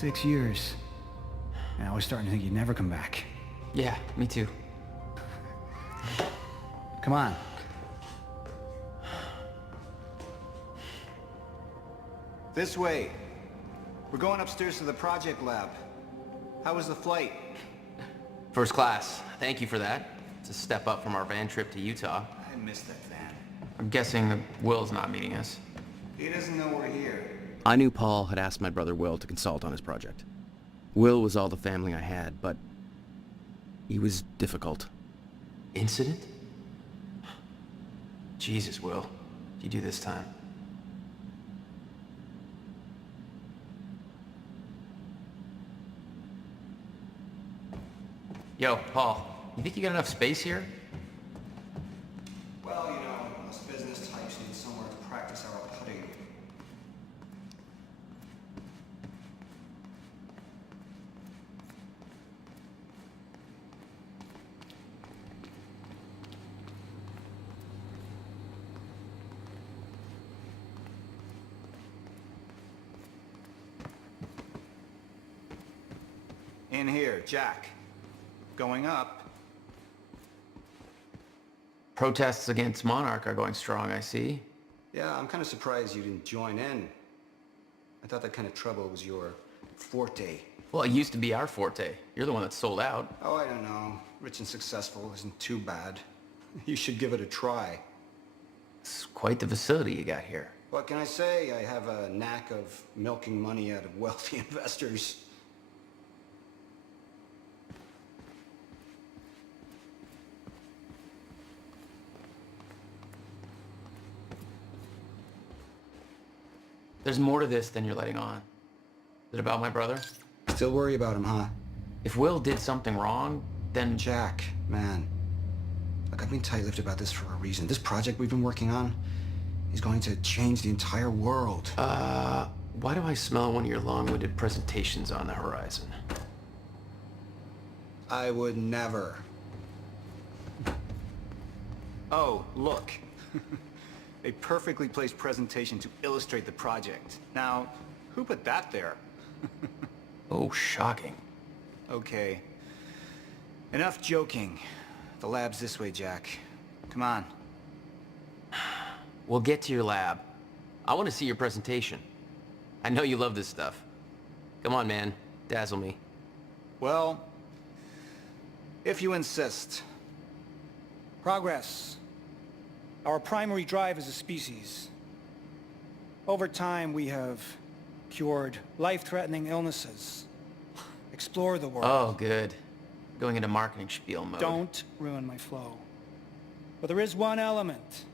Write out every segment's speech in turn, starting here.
6 years. And I was starting to think you'd never come back. Yeah, me too. Come on. This way. We're going upstairs to the project lab. How was the flight? First class. Thank you for that. It's a step up from our van trip to Utah. I missed that van. I'm guessing that Will's not meeting us. He doesn't know we're here. I knew Paul had asked my brother Will to consult on his project. Will was all the family I had, but he was difficult. Incident? Jesus, Will. What'd you do this time? Yo, Paul, you think you got enough space here? Well, you know, us business types need somewhere to practice our putting. In here, Jack. Going up. Protests against Monarch are going strong, I see. Yeah, I'm kind of surprised you didn't join in. I thought that kind of trouble was your forte. Well, it used to be our forte. You're the one that sold out. Oh, I don't know. Rich and successful isn't too bad. You should give it a try. It's quite the facility you got here. What can I say? I have a knack of milking money out of wealthy investors. There's more to this than you're letting on. Is it about my brother? Still worry about him, huh? If Will did something wrong, then... Jack, man. Look, I've been tight-lipped about this for a reason. This project we've been working on is going to change the entire world. Why do I smell one of your long-winded presentations on the horizon? I would never. Oh, look. A perfectly placed presentation to illustrate the project. Now, who put that there? Oh, shocking. Okay. Enough joking. The lab's this way, Jack. Come on. We'll get to your lab. I want to see your presentation. I know you love this stuff. Come on, man. Dazzle me. Well, if you insist. Progress. Our primary drive as a species. Over time, we have cured life-threatening illnesses. Explore the world. Oh, good. Going into marketing spiel mode. Don't ruin my flow. But there is one element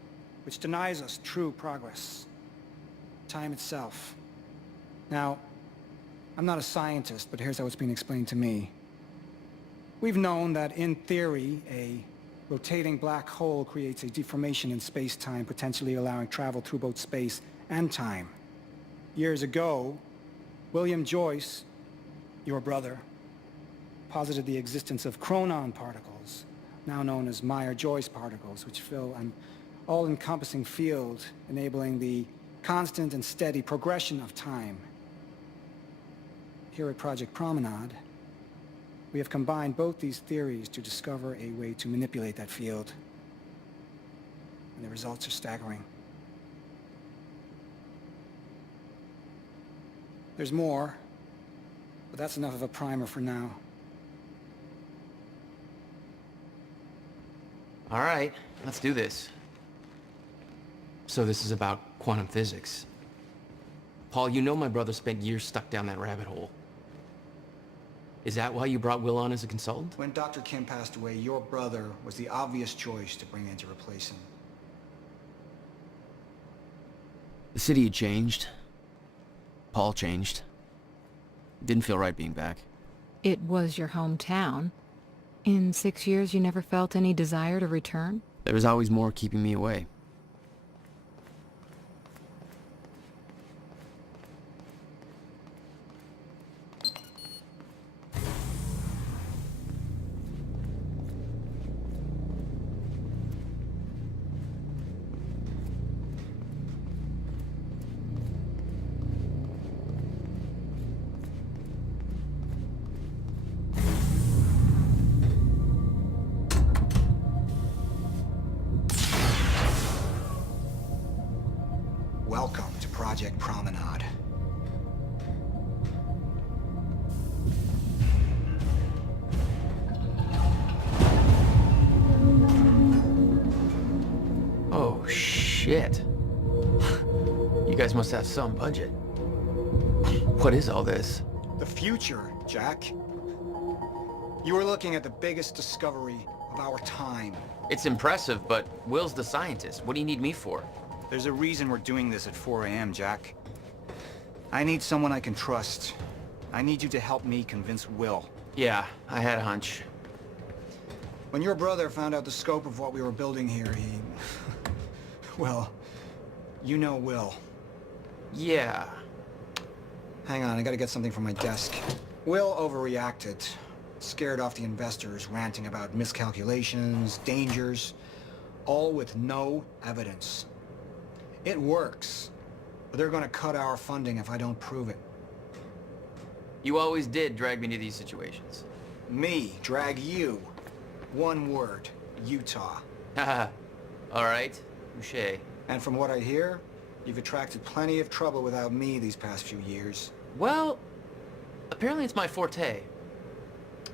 which denies us true progress. Time itself. Now, I'm not a scientist, but here's how it's been explained to me. We've known that, in theory, a rotating black hole creates a deformation in space-time, potentially allowing travel through both space and time. Years ago, William Joyce, your brother, posited the existence of chronon particles, now known as Meyer-Joyce particles, which fill an all-encompassing field, enabling the constant and steady progression of time. Here at Project Promenade, we have combined both these theories to discover a way to manipulate that field. And the results are staggering. There's more, but that's enough of a primer for now. All right, let's do this. So this is about quantum physics. Paul, you know my brother spent years stuck down that rabbit hole. Is that why you brought Will on as a consultant? When Dr. Kim passed away, your brother was the obvious choice to bring in to replace him. The city had changed. Paul changed. Didn't feel right being back. It was your hometown. In 6 years, you never felt any desire to return? There was always more keeping me away. Welcome to Project Promenade. Oh, shit. You guys must have some budget. What is all this? The future, Jack. You are looking at the biggest discovery of our time. It's impressive, but Will's the scientist. What do you need me for? There's a reason we're doing this at 4 a.m., Jack. I need someone I can trust. I need you to help me convince Will. Yeah, I had a hunch. When your brother found out the scope of what we were building here, he... well, you know Will. Yeah. Hang on, I gotta get something from my desk. Will overreacted. Scared off the investors, ranting about miscalculations, dangers, all with no evidence. It works, but they're gonna cut our funding if I don't prove it. You always did drag me to these situations. Me, drag you. One word, Utah. Haha. All right. Touché. And from what I hear, you've attracted plenty of trouble without me these past few years. Well, apparently it's my forte.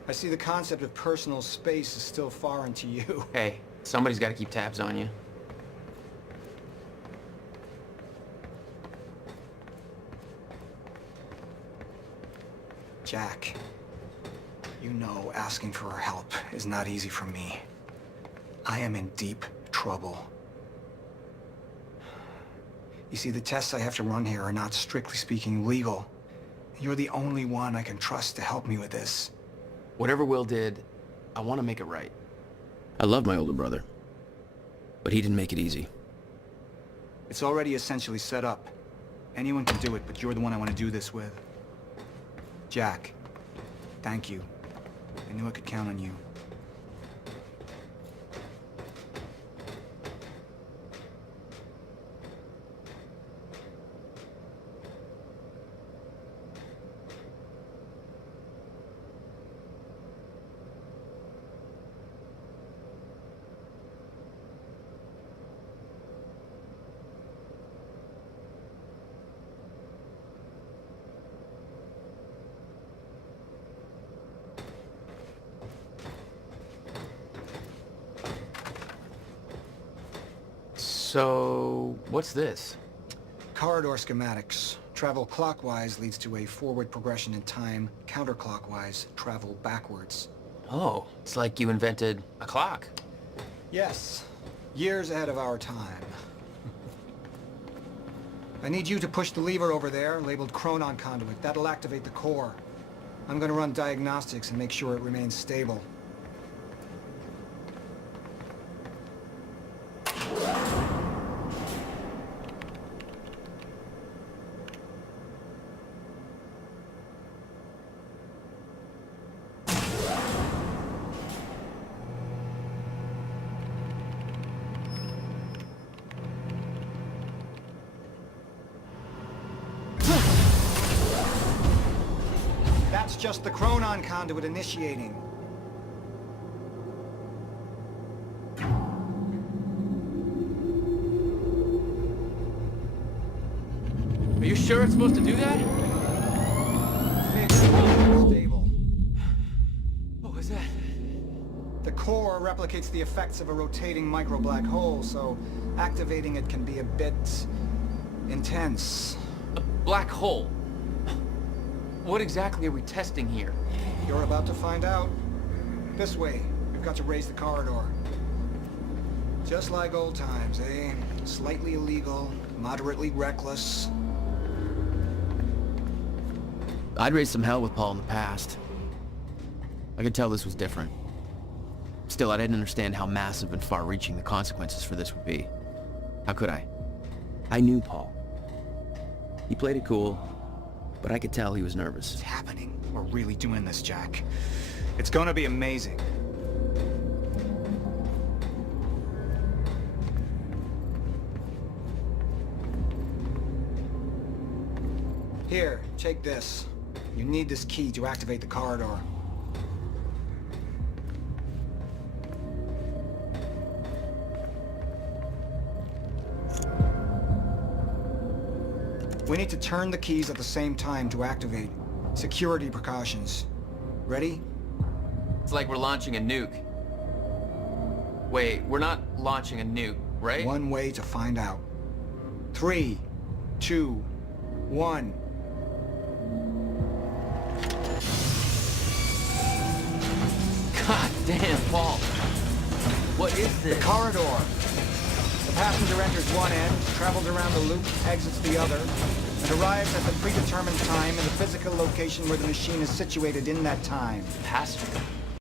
I see the concept of personal space is still foreign to you. Hey, somebody's got to keep tabs on you. Jack, you know asking for her help is not easy for me. I am in deep trouble. You see, the tests I have to run here are not strictly speaking legal. You're the only one I can trust to help me with this. Whatever Will did, I want to make it right. I love my older brother, but he didn't make it easy. It's already essentially set up. Anyone can do it, but you're the one I want to do this with. Jack, thank you. I knew I could count on you. So, what's this? Corridor schematics. Travel clockwise leads to a forward progression in time. Counterclockwise, travel backwards. Oh, it's like you invented a clock. Yes. Years ahead of our time. I need you to push the lever over there, labeled Chronon Conduit. That'll activate the core. I'm gonna run diagnostics and make sure it remains stable. That's just the Chronon Conduit initiating. Are you sure it's supposed to do that? Fixed, stable. What was that? The core replicates the effects of a rotating micro-black hole, so activating it can be a bit intense. A black hole. What exactly are we testing here? You're about to find out. This way. We've got to raise the corridor. Just like old times, eh? Slightly illegal, moderately reckless. I'd raised some hell with Paul in the past. I could tell this was different. Still, I didn't understand how massive and far-reaching the consequences for this would be. How could I? I knew Paul. He played it cool, but I could tell he was nervous. It's happening. We're really doing this, Jack. It's gonna be amazing. Here, take this. You need this key to activate the corridor. We need to turn the keys at the same time to activate. Security precautions. Ready? It's like we're launching a nuke. Wait, we're not launching a nuke, right? One way to find out. 3, 2, 1. God damn, Paul. What is this? The corridor. The passenger enters one end, travels around the loop, exits the other, and arrives at the predetermined time in the physical location where the machine is situated in that time. Passenger.